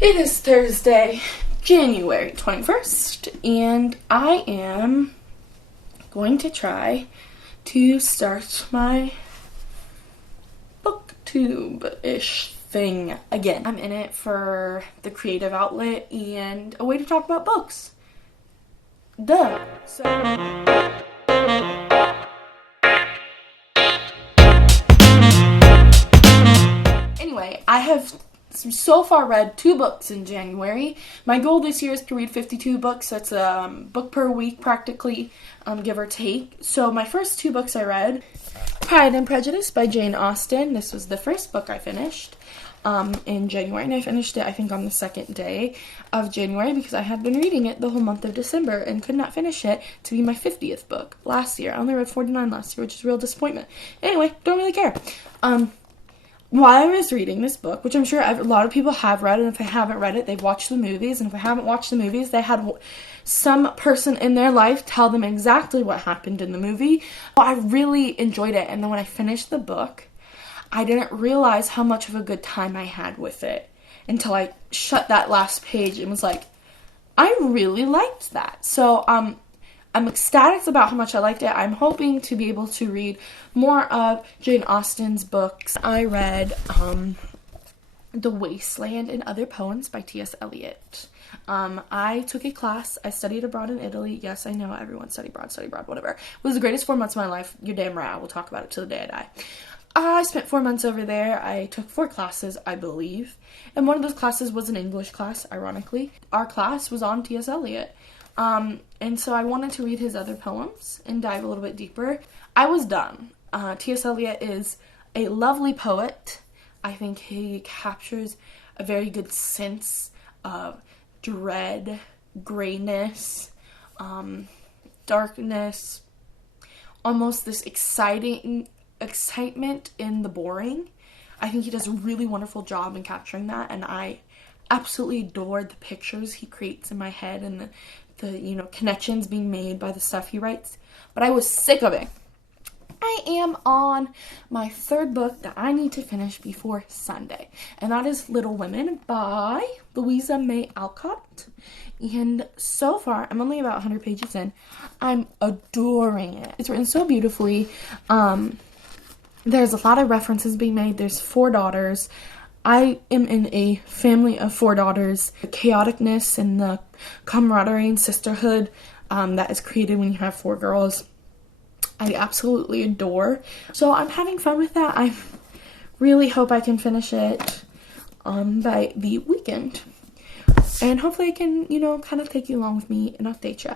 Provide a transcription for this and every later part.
It is Thursday, January 21st, and I am going to try to start my booktube-ish thing again. I'm in it for the creative outlet and a way to talk about books. Duh. So anyway, I have so far read 2 books in January. My goal this year is to read 52 books. That's a book per week practically, give or take. So my first 2 books I read, Pride and Prejudice by Jane Austen. This was the first book I finished in January, and I finished it I think on the second day of January because I had been reading it the whole month of December and could not finish it to be my 50th book last year. I only read 49 last year, which is a real disappointment. Anyway, don't really care. While I was reading this book, which I'm sure a lot of people have read, and if they haven't read it, they've watched the movies, and if they haven't watched the movies, they had some person in their life tell them exactly what happened in the movie. I really enjoyed it, and then when I finished the book, I didn't realize how much of a good time I had with it until I shut that last page and was like, I really liked that. So, I'm ecstatic about how much I liked it. I'm hoping to be able to read more of Jane Austen's books. I read The Wasteland and Other Poems by T.S. Eliot. I took a class. I studied abroad in Italy. Yes, I know everyone study abroad, whatever. It was the greatest 4 months of my life. You're damn right. I will talk about it till the day I die. I spent 4 months over there. I took 4 classes, I believe. And one of those classes was an English class, ironically. Our class was on T.S. Eliot. And so I wanted to read his other poems and dive a little bit deeper. I was done. T.S. Eliot is a lovely poet. I think he captures a very good sense of dread, grayness, darkness, almost this excitement in the boring. I think he does a really wonderful job in capturing that, and I absolutely adored the pictures he creates in my head and the connections being made by the stuff he writes. But I was sick of it. I am on my 3rd book that I need to finish before Sunday, and that is Little Women by Louisa May Alcott. And so far, I'm only about 100 pages in. I'm adoring it. It's written so beautifully. There's a lot of references being made. There's 4 daughters. I am in a family of 4 daughters. The chaoticness and the camaraderie and sisterhood that is created when you have 4 girls, I absolutely adore. So I'm having fun with that. I really hope I can finish it by the weekend. And hopefully I can, kind of take you along with me and update you.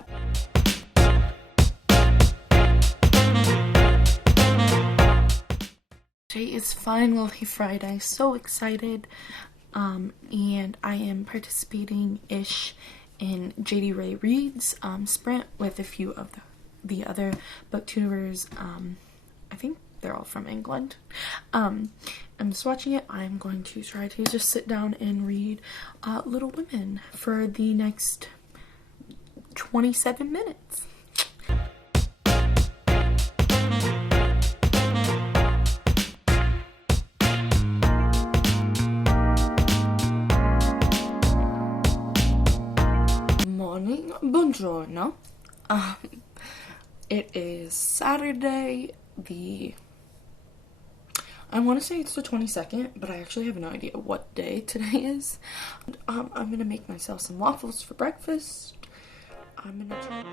Today is finally Friday. So excited. And I am participating-ish in JD Ray Reid's sprint with a few of the other booktubers. I think they're all from England. I'm just watching it. I'm going to try to just sit down and read Little Women for the next 27 minutes. Buongiorno. It is Saturday, I want to say it's the 22nd, but I actually have no idea what day today is. I'm gonna make myself some waffles for breakfast. I'm gonna try.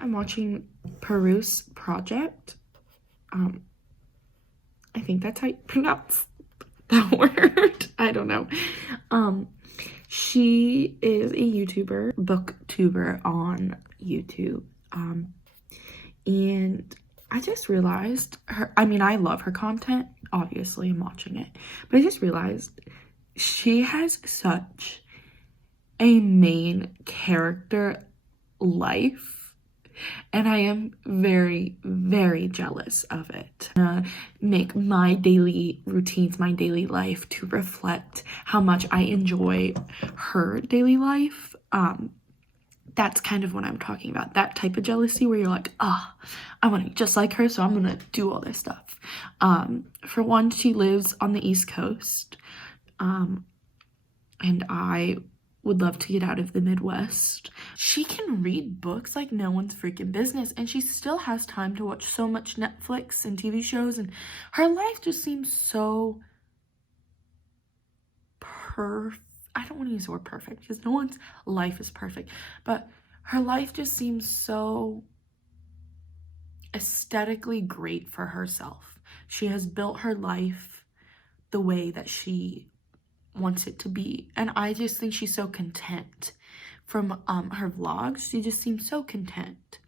I'm watching PeruseProject. I think that's how you pronounce that word. I don't know. She is a YouTuber, booktuber on YouTube. And I just realized I love her content. Obviously, I'm watching it. But I just realized she has such a main character life and I am very, very jealous of it. Make my daily routines, my daily life to reflect how much I enjoy her daily life. That's kind of what I'm talking about. That type of jealousy where you're like, I want to be just like her, so I'm going to do all this stuff. For one, she lives on the East Coast, and I would love to get out of the Midwest. She can read books like no one's freaking business, and she still has time to watch so much Netflix and TV shows, and her life just seems so I don't want to use the word perfect because no one's life is perfect, but her life just seems so aesthetically great for herself. She has built her life the way that she wants it to be, and I just think she's so content. From her vlogs, she just seems so content,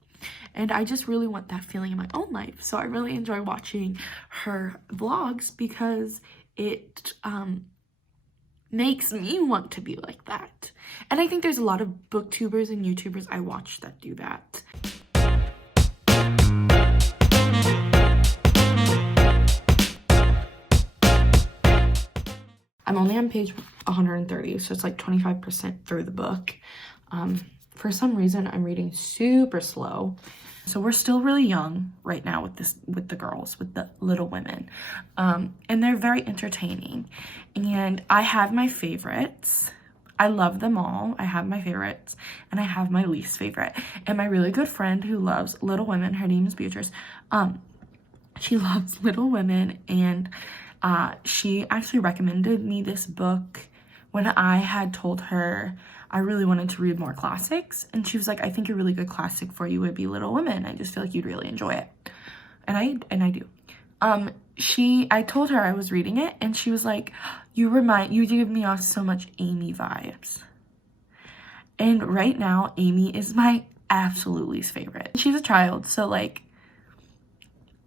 and I just really want that feeling in my own life. So I really enjoy watching her vlogs because it makes me want to be like that. And I think there's a lot of booktubers and YouTubers I watch that do that. I'm only on page 130, so it's like 25% through the book. For some reason, I'm reading super slow. So we're still really young right now with the girls, with the Little Women. And they're very entertaining. And I have my favorites. I love them all. I have my favorites and I have my least favorite. And my really good friend who loves Little Women, her name is Beatrice. She loves Little Women, and she actually recommended me this book when I had told her I really wanted to read more classics, and she was like, I think a really good classic for you would be Little Women. I just feel like you'd really enjoy it. And I do. I told her I was reading it, and she was like, you give me off so much Amy vibes. And right now, Amy is my absolute least favorite. She's a child, so like,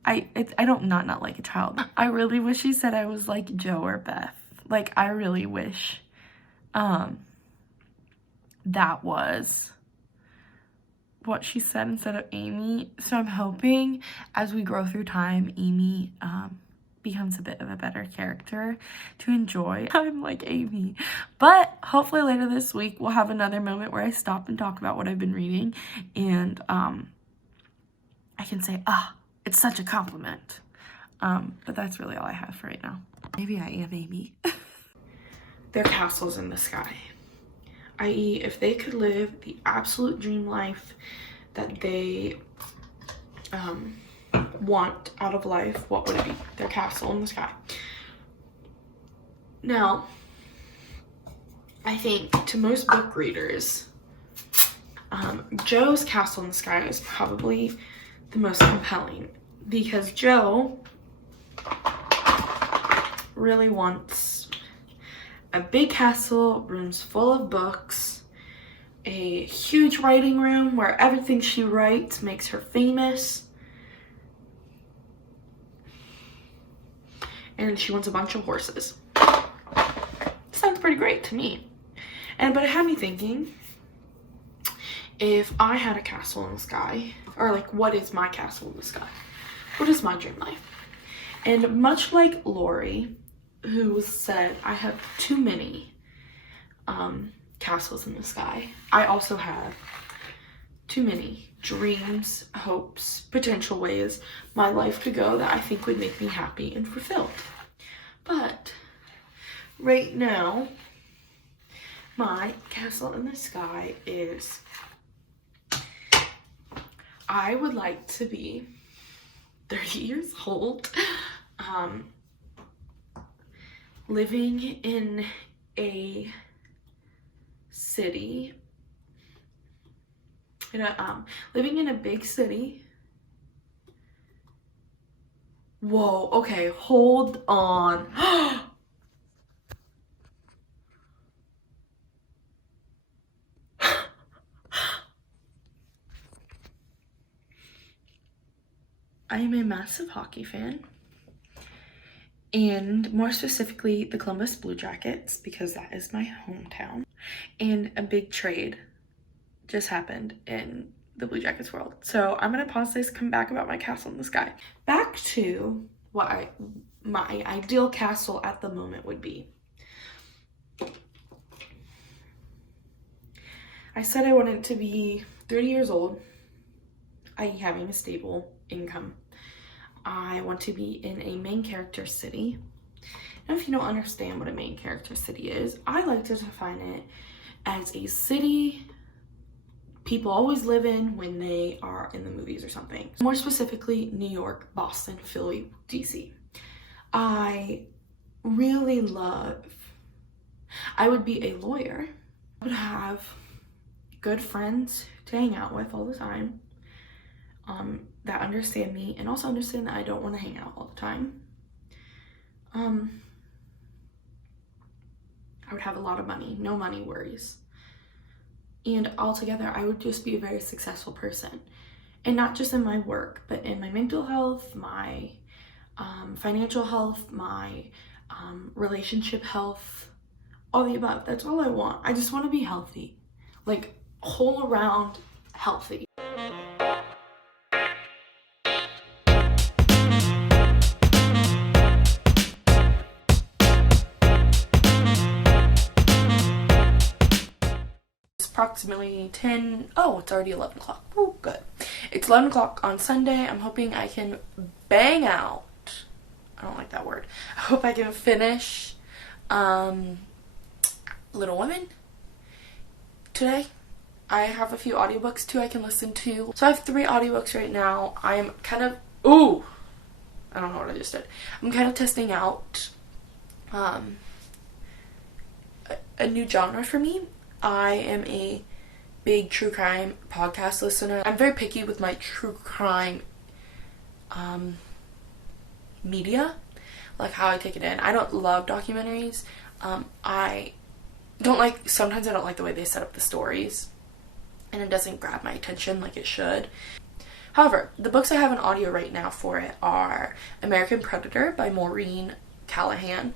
I don't not like a child. I really wish she said I was like Jo or Beth. Like, I really wish that was what she said instead of Amy. So I'm hoping as we grow through time, Amy becomes a bit of a better character to enjoy. I'm like Amy. But hopefully later this week we'll have another moment where I stop and talk about what I've been reading, and I can say, it's such a compliment. But that's really all I have for right now. Maybe I am Amy. They're castles in the sky. I.e., if they could live the absolute dream life that they want out of life, what would it be? Their castle in the sky. Now, I think to most book readers, Jo's castle in the sky is probably the most compelling, because Jo really wants a big castle, rooms full of books, a huge writing room where everything she writes makes her famous, and she wants a bunch of horses. Sounds pretty great to me. But it had me thinking, if I had a castle in the sky, or like, what is my castle in the sky? What is my dream life? And much like Lori, who said I have too many castles in the sky, I also have too many dreams, hopes, potential ways my life could go that I think would make me happy and fulfilled. But right now, my castle in the sky is, I would like to be 30 years old, living in a city, living in a big city. Whoa, okay, hold on. I am a massive hockey fan, and more specifically the Columbus Blue Jackets, because that is my hometown. And a big trade just happened in the Blue Jackets world. So I'm gonna pause this, come back about my castle in the sky. Back to what my ideal castle at the moment would be. I said I wanted to be 30 years old, i.e. having a stable income. I want to be in a main character city. And if you don't understand what a main character city is, I like to define it as a city people always live in when they are in the movies or something. More specifically, New York, Boston, Philly, DC. I really love, I would be a lawyer. I would have good friends to hang out with all the time, that understand me and also understand that I don't want to hang out all the time. I would have a lot of money, no money worries. And altogether, I would just be a very successful person. And not just in my work, but in my mental health, my financial health, my relationship health, all the above. That's all I want. I just want to be healthy. Like, whole around healthy. Approximately 10, oh, it's already 11 o'clock. Oh, good. It's 11 o'clock on Sunday. I'm hoping I can bang out, I don't like that word. I hope I can finish Little Women today. I have a few audiobooks too I can listen to. So I have 3 audiobooks right now. I am kind of, ooh, I don't know what I just did. I'm kind of testing out a new genre for me. I am a big true crime podcast listener. I'm very picky with my true crime media, like how I take it in. I don't love documentaries. I don't like, sometimes I don't like the way they set up the stories, and it doesn't grab my attention like it should. However, the books I have in audio right now for it are American Predator by Maureen Callahan.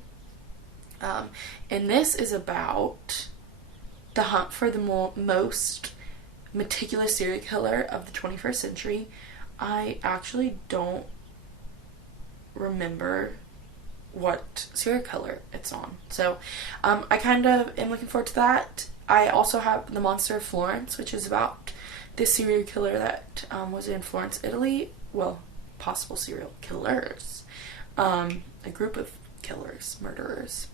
And this is about the hunt for the most meticulous serial killer of the 21st century. I actually don't remember what serial killer it's on. So I kind of am looking forward to that. I also have The Monster of Florence, which is about this serial killer that was in Florence, Italy. Well, possible serial killers. A group of killers, murderers,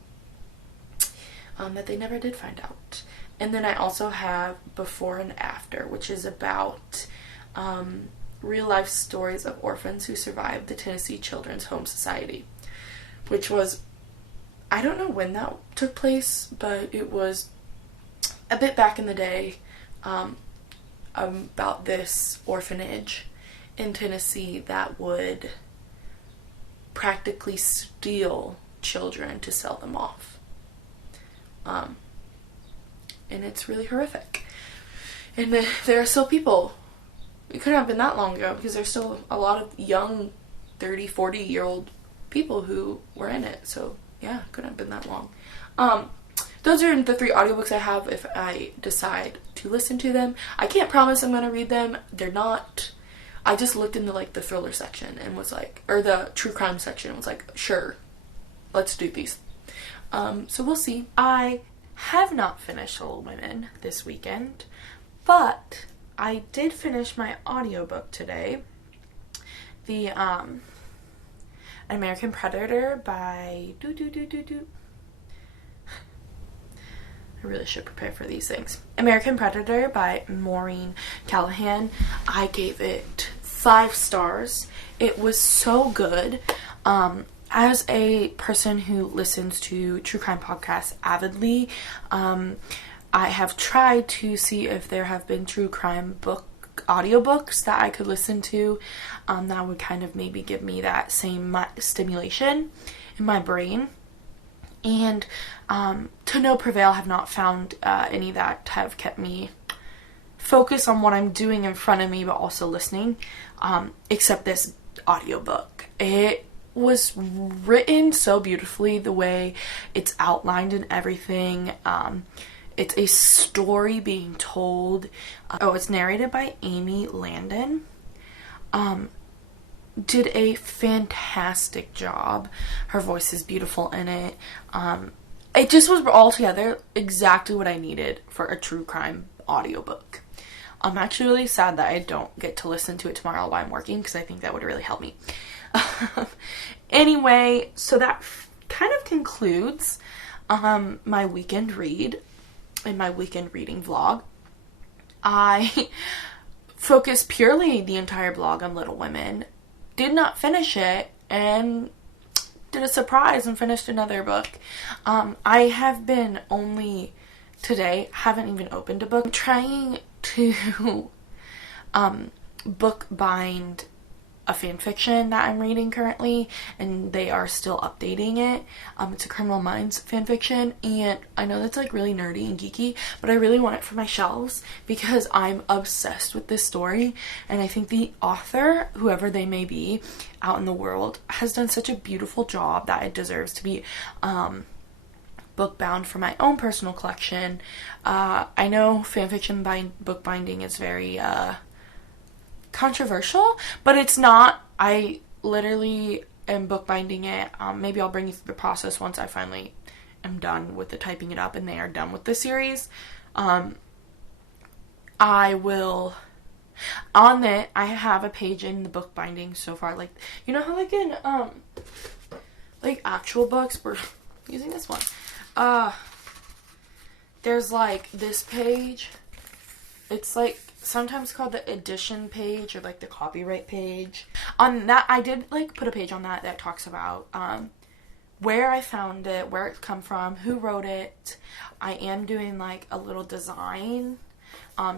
that they never did find out. And then I also have Before and After, which is about real life stories of orphans who survived the Tennessee Children's Home Society, which was, I don't know when that took place, but it was a bit back in the day, about this orphanage in Tennessee that would practically steal children to sell them off. And it's really horrific. And there are still people, it couldn't have been that long ago, because there's still a lot of young 30, 40-year-old people who were in it. So yeah, it couldn't have been that long. Those are the 3 audiobooks I have if I decide to listen to them. I can't promise I'm going to read them. They're not, I just looked into like the thriller section and was like, or the true crime section and was like, sure, let's do these. So we'll see. I have not finished Little Women this weekend, but I did finish my audiobook today. The American Predator by I really should prepare for these things. American Predator by Maureen Callahan. I gave it 5 stars. It was so good. As a person who listens to true crime podcasts avidly, I have tried to see if there have been true crime audiobooks that I could listen to that would kind of maybe give me that same stimulation in my brain. And to no prevail, have not found any that have kept me focused on what I'm doing in front of me, but also listening, except this audiobook. It was written so beautifully, the way it's outlined and everything. It's a story being told. It's narrated by Amy Landon. Did a fantastic job. Her voice is beautiful in it. It just was altogether exactly what I needed for a true crime audiobook. I'm actually really sad that I don't get to listen to it tomorrow while I'm working, because I think that would really help me. Anyway, so that kind of concludes my weekend read and my weekend reading vlog. I focused purely the entire vlog on Little Women. Did not finish it, and did a surprise and finished another book. I have been only today, haven't even opened a book. I'm trying to book bind a fan fiction that I'm reading currently, and they are still updating it. It's a Criminal Minds fan fiction, and I know that's like really nerdy and geeky, but I really want it for my shelves because I'm obsessed with this story, and I think the author, whoever they may be out in the world, has done such a beautiful job that it deserves to be book bound for my own personal collection. I know fanfiction book binding is very controversial, but it's not. I literally am bookbinding it. Maybe I'll bring you through the process once I finally am done with the typing it up and they are done with the series. I will, on it, I have a page in the bookbinding so far, like, you know how like in like actual books, we're using this one, there's like this page, it's like sometimes called the edition page or like the copyright page. On that, I did like put a page on that talks about where I found it, where it come from, who wrote it. I am doing like a little design,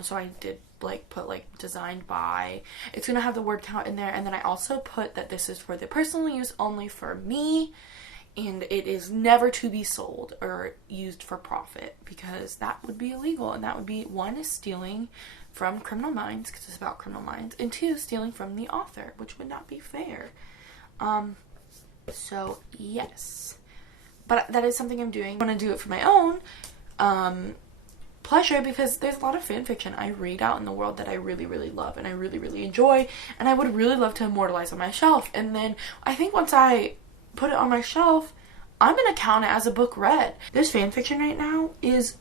so I did like put like designed by. It's gonna have the word count in there, and then I also put that this is for the personal use only for me, and it is never to be sold or used for profit, because that would be illegal, and that would be, one, is stealing from Criminal Minds, because it's about Criminal Minds, and two, stealing from the author, which would not be fair. So yes, but that is something I'm doing. I want to do it for my own pleasure, because there's a lot of fan fiction I read out in the world that I really, really love and I really, really enjoy, and I would really love to immortalize on my shelf. And then I think once I put it on my shelf, I'm gonna count it as a book read. This fan fiction right now is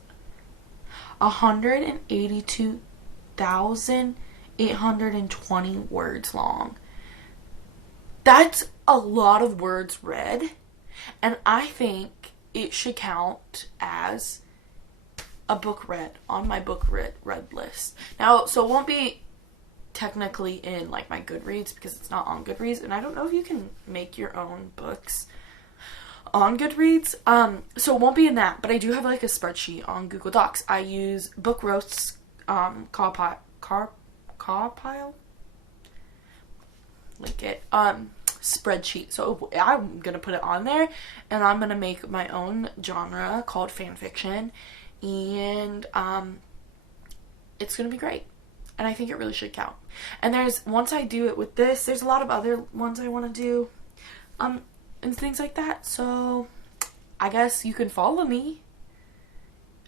182,820 words long. That's a lot of words read, and I think it should count as a book read on my book read list. Now, so it won't be technically in like my Goodreads, because it's not on Goodreads, and I don't know if you can make your own books on Goodreads, so it won't be in that, but I do have like a spreadsheet on Google Docs. I use Book Roast's Carpile, link it, spreadsheet. So I'm gonna put it on there, and I'm gonna make my own genre called fan fiction, and it's gonna be great, and I think it really should count. And once I do it with this, there's a lot of other ones I want to do, and things like that. So I guess you can follow me,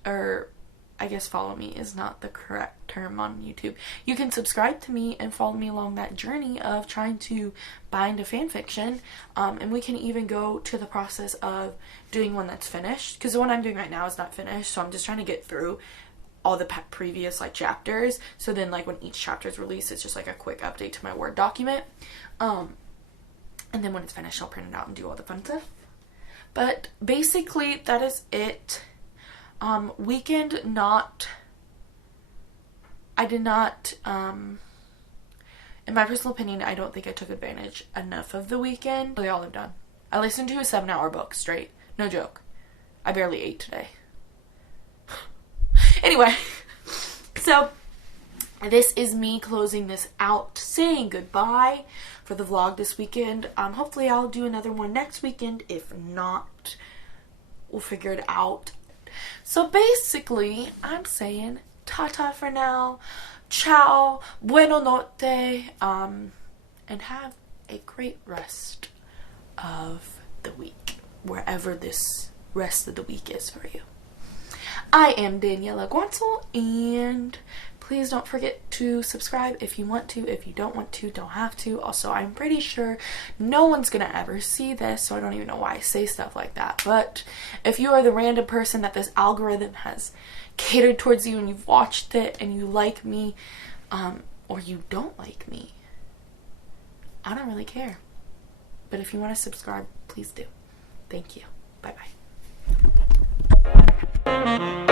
or I guess follow me is not the correct term on YouTube. You can subscribe to me and follow me along that journey of trying to bind a fan fiction, and we can even go to the process of doing one that's finished, because the one I'm doing right now is not finished, so I'm just trying to get through all the previous like chapters, so then like when each chapter is released, it's just like a quick update to my Word document, and then when it's finished, I'll print it out and do all the fun stuff. But basically that is it. Weekend, I did not, in my personal opinion, I don't think I took advantage enough of the weekend. Really all I've done. I listened to a 7-hour book straight. No joke. I barely ate today. Anyway, so this is me closing this out, saying goodbye for the vlog this weekend. Hopefully I'll do another one next weekend. If not, we'll figure it out. So basically, I'm saying ta-ta for now, ciao, buona notte, and have a great rest of the week, wherever this rest of the week is for you. I am Daniela Guantel, and please don't forget to subscribe if you want to. If you don't want to, don't have to. Also, I'm pretty sure no one's gonna ever see this, so I don't even know why I say stuff like that. But if you are the random person that this algorithm has catered towards you and you've watched it and you like me, or you don't like me, I don't really care. But if you want to subscribe, please do. Thank you. Bye-bye.